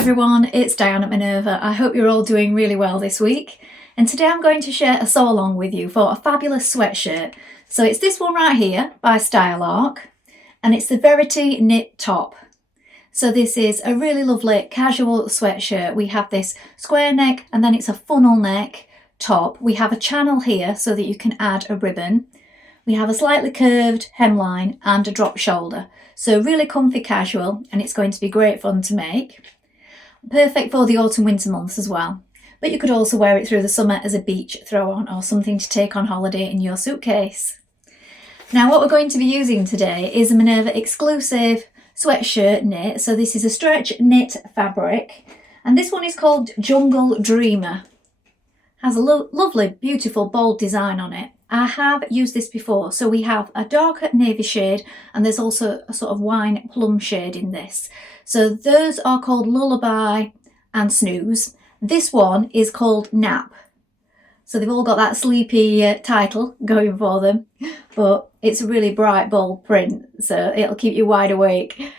everyone, it's Dianne at Minerva. I hope you're all doing really well this week. And today I'm going to share a sew along with you for a fabulous sweatshirt. So it's this one right here by Style Arc, and it's the Verity Knit top. So this is a really lovely casual sweatshirt. We have this square neck and then it's a funnel neck top. We have a channel here so that you can add a ribbon. We have a slightly curved hemline and a drop shoulder. So really comfy casual, and it's going to be great fun to make. Perfect for the autumn winter months as well. But you could also wear it through the summer as a beach throw on or something to take on holiday in your suitcase. Now what we're going to be using today is a Minerva exclusive sweatshirt knit. So this is a stretch knit fabric, and this one is called Jungle Dreamer. Has a lovely, beautiful, bold design on it. I have used this before. So we have a darker navy shade and there's also a sort of wine plum shade in this. So those are called Lullaby and Snooze. This one is called Nap. So they've all got that sleepy title going for them, but it's a really bright, bold print, so it'll keep you wide awake.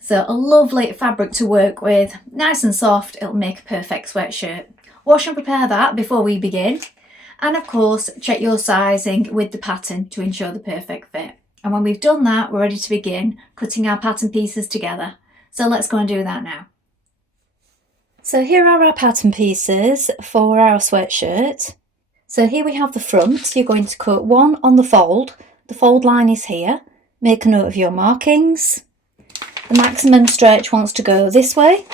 So a lovely fabric to work with, nice and soft. It'll make a perfect sweatshirt. Wash and prepare that before we begin. And of course, check your sizing with the pattern to ensure the perfect fit. And when we've done that, we're ready to begin cutting our pattern pieces together. So let's go and do that now. So here are our pattern pieces for our sweatshirt. So here we have the front. You're going to cut one on the fold. The fold line is here. Make a note of your markings. The maximum stretch wants to go this way.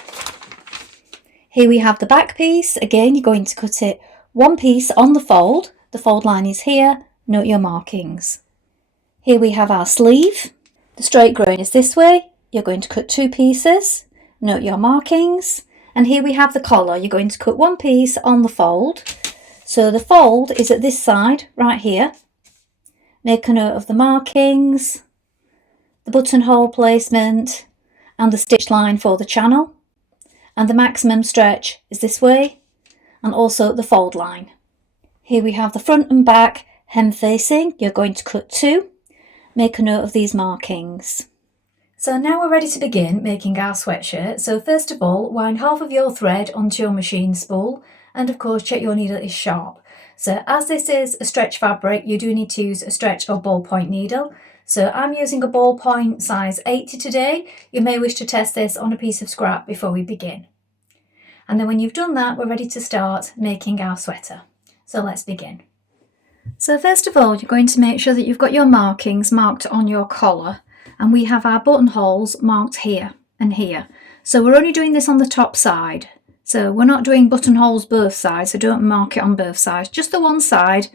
Here we have the back piece. Again, you're going to cut it one piece on the fold line is here, note your markings. Here we have our sleeve, the straight grain is this way, you're going to cut two pieces, note your markings, and here we have the collar. You're going to cut one piece on the fold, so the fold is at this side, right here. Make a note of the markings, the buttonhole placement, and the stitch line for the channel, and the maximum stretch is this way, and also the fold line. Here we have the front and back hem facing. You're going to cut two. Make a note of these markings. So now we're ready to begin making our sweatshirt. So first of all, wind half of your thread onto your machine spool, and of course check your needle is sharp. So as this is a stretch fabric, you do need to use a stretch or ballpoint needle. So I'm using a ballpoint size 80 today. You may wish to test this on a piece of scrap before we begin. And then when you've done that, we're ready to start making our sweater. So let's begin. So first of all, you're going to make sure that you've got your markings marked on your collar, and we have our buttonholes marked here and here. So we're only doing this on the top side. So we're not doing buttonholes both sides, so don't mark it on both sides, just the one side.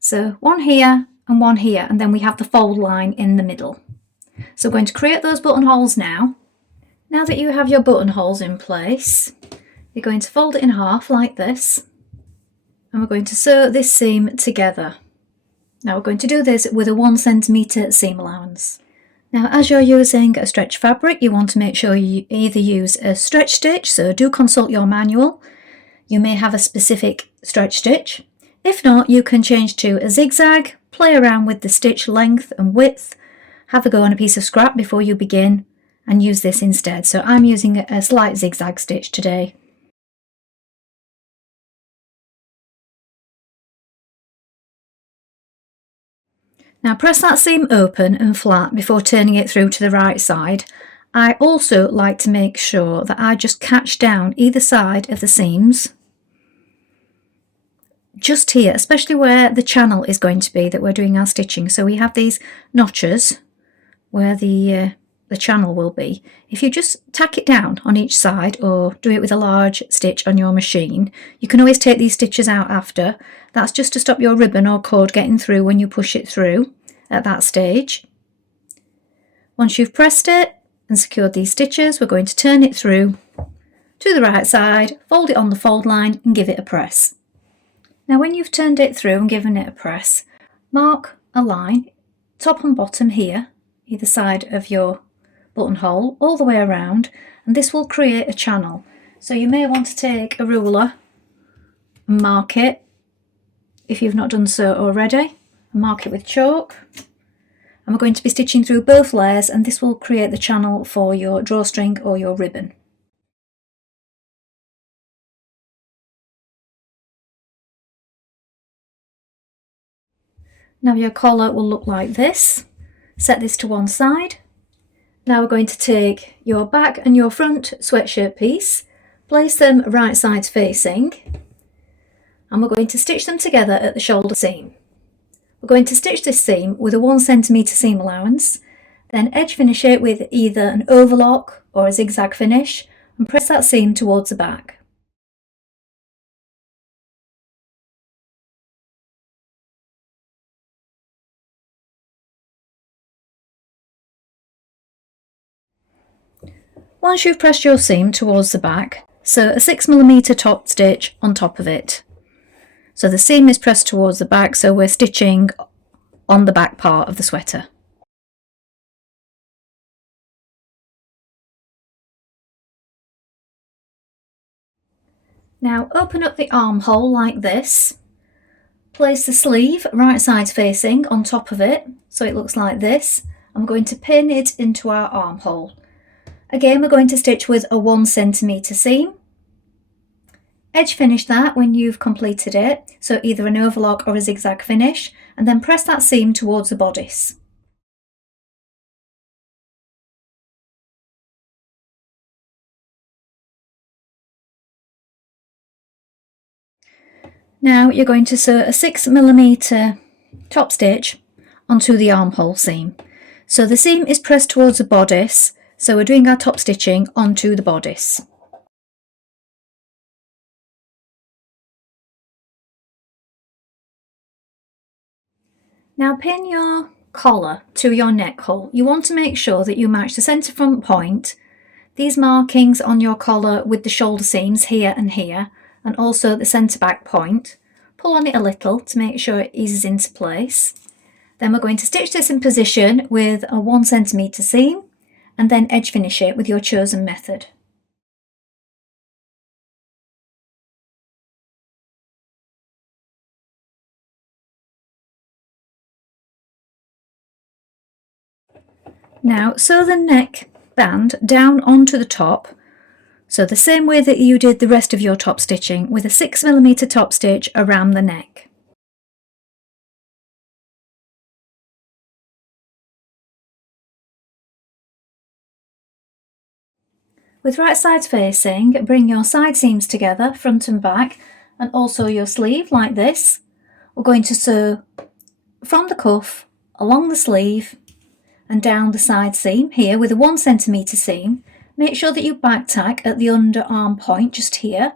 So one here and one here, and then we have the fold line in the middle. So we're going to create those buttonholes now. Now that you have your buttonholes in place, you're going to fold it in half like this, and we're going to sew this seam together. Now we're going to do this with a 1 centimetre seam allowance. Now as you're using a stretch fabric, you want to make sure you either use a stretch stitch, so do consult your manual. You may have a specific stretch stitch. If not, you can change to a zigzag, play around with the stitch length and width, have a go on a piece of scrap before you begin, and use this instead. So I'm using a slight zigzag stitch today. Now press that seam open and flat before turning it through to the right side. I also like to make sure that I just catch down either side of the seams. Just here, especially where the channel is going to be that we're doing our stitching. So we have these notches where the channel will be. If you just tack it down on each side or do it with a large stitch on your machine, you can always take these stitches out after. That's just to stop your ribbon or cord getting through when you push it through at that stage. Once you've pressed it and secured these stitches, we're going to turn it through to the right side, fold it on the fold line and give it a press. Now when you've turned it through and given it a press, mark a line top and bottom here, either side of your buttonhole all the way around, and this will create a channel. So you may want to take a ruler and mark it if you've not done so already, and mark it with chalk. And we're going to be stitching through both layers, and this will create the channel for your drawstring or your ribbon. Now your collar will look like this. Set this to one side. Now we're going to take your back and your front sweatshirt piece, place them right sides facing, and we're going to stitch them together at the shoulder seam. We're going to stitch this seam with a 1 centimetre seam allowance, then edge finish it with either an overlock or a zigzag finish and press that seam towards the back. Once you've pressed your seam towards the back, sew a 6mm top stitch on top of it. So the seam is pressed towards the back, so we're stitching on the back part of the sweater. Now open up the armhole like this. Place the sleeve right sides facing on top of it, so it looks like this. I'm going to pin it into our armhole. Again, we're going to stitch with a 1 centimetre seam. Edge finish that when you've completed it, so either an overlock or a zigzag finish, and then press that seam towards the bodice. Now you're going to sew a 6mm top stitch onto the armhole seam. So the seam is pressed towards the bodice, so we're doing our top stitching onto the bodice. Now pin your collar to your neck hole. You want to make sure that you match the centre front point, these markings on your collar with the shoulder seams here and here, and also the centre back point. Pull on it a little to make sure it eases into place. Then we're going to stitch this in position with a 1 centimetre seam and then edge finish it with your chosen method. Now sew the neck band down onto the top, so the same way that you did the rest of your top stitching, with a 6mm top stitch around the neck. With right sides facing, bring your side seams together, front and back, and also your sleeve like this. We're going to sew from the cuff, along the sleeve, and down the side seam here with a 1 centimetre seam. Make sure that you back tack at the underarm point just here.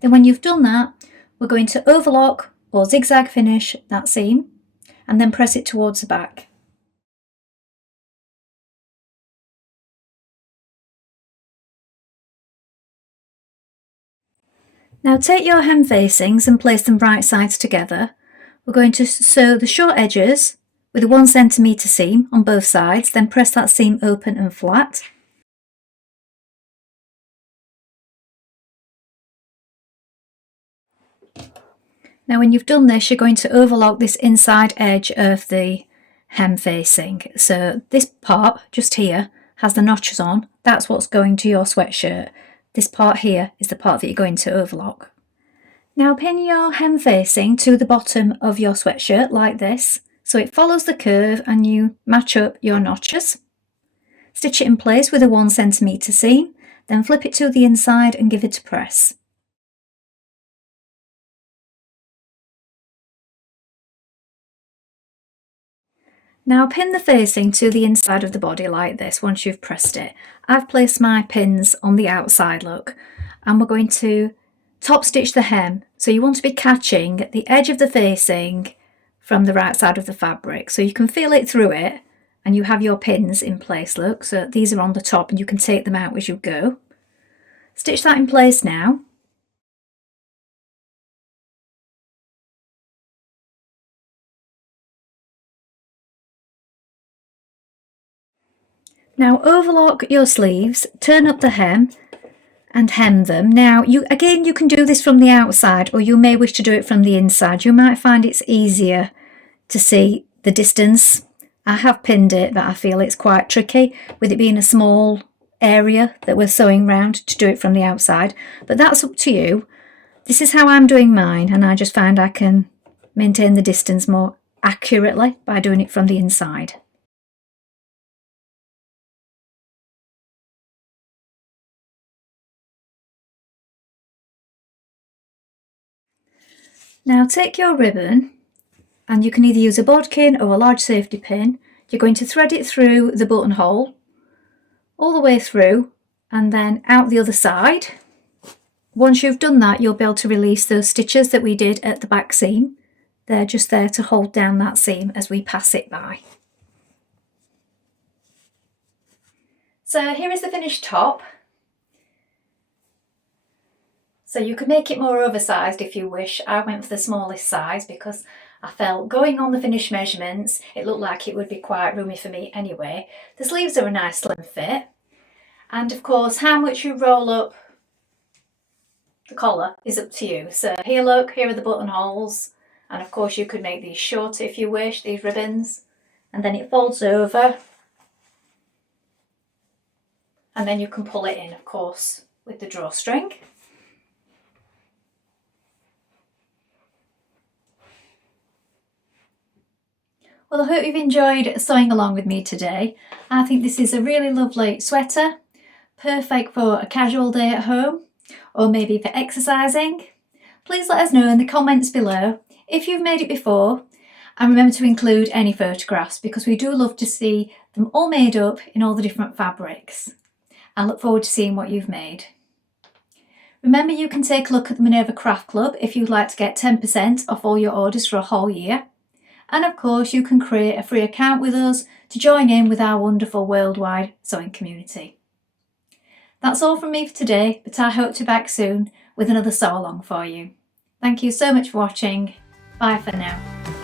Then when you've done that, we're going to overlock or zigzag finish that seam and then press it towards the back. Now take your hem facings and place them right sides together. We're going to sew the short edges with a 1 centimetre seam on both sides, then press that seam open and flat. Now when you've done this, you're going to overlock this inside edge of the hem facing. So this part just here has the notches on. That's what's going to your sweatshirt. This part here is the part that you're going to overlock. Now pin your hem facing to the bottom of your sweatshirt like this, so it follows the curve and you match up your notches. Stitch it in place with a 1 centimetre seam, then flip it to the inside and give it a press. Now pin the facing to the inside of the body like this once you've pressed it. I've placed my pins on the outside, look, and we're going to top stitch the hem. So you want to be catching the edge of the facing from the right side of the fabric, so you can feel it through it and you have your pins in place, look, so these are on the top and you can take them out as you go. Stitch that in place now. Now overlock your sleeves, turn up the hem and hem them. Now you can do this from the outside, or you may wish to do it from the inside. You might find it's easier to see the distance. I have pinned it, but I feel it's quite tricky with it being a small area that we're sewing round to do it from the outside, but that's up to you. This is how I'm doing mine, and I just find I can maintain the distance more accurately by doing it from the inside. Now take your ribbon, and you can either use a bodkin or a large safety pin. You're going to thread it through the buttonhole, all the way through, and then out the other side. Once you've done that, you'll be able to release those stitches that we did at the back seam. They're just there to hold down that seam as we pass it by. So here is the finished top. So you could make it more oversized if you wish. I went for the smallest size because I felt going on the finished measurements, it looked like it would be quite roomy for me anyway. The sleeves are a nice slim fit. And of course, how much you roll up the collar is up to you. So here, look, here are the buttonholes. And of course you could make these shorter if you wish, these ribbons. And then it folds over. And then you can pull it in, of course, with the drawstring. Well, I hope you've enjoyed sewing along with me today. I think this is a really lovely sweater, perfect for a casual day at home or maybe for exercising. Please let us know in the comments below if you've made it before, and remember to include any photographs because we do love to see them all made up in all the different fabrics. I look forward to seeing what you've made. Remember, you can take a look at the Minerva Craft Club if you'd like to get 10% off all your orders for a whole year. And of course, you can create a free account with us to join in with our wonderful worldwide sewing community. That's all from me for today, but I hope to be back soon with another sew along for you. Thank you so much for watching. Bye for now.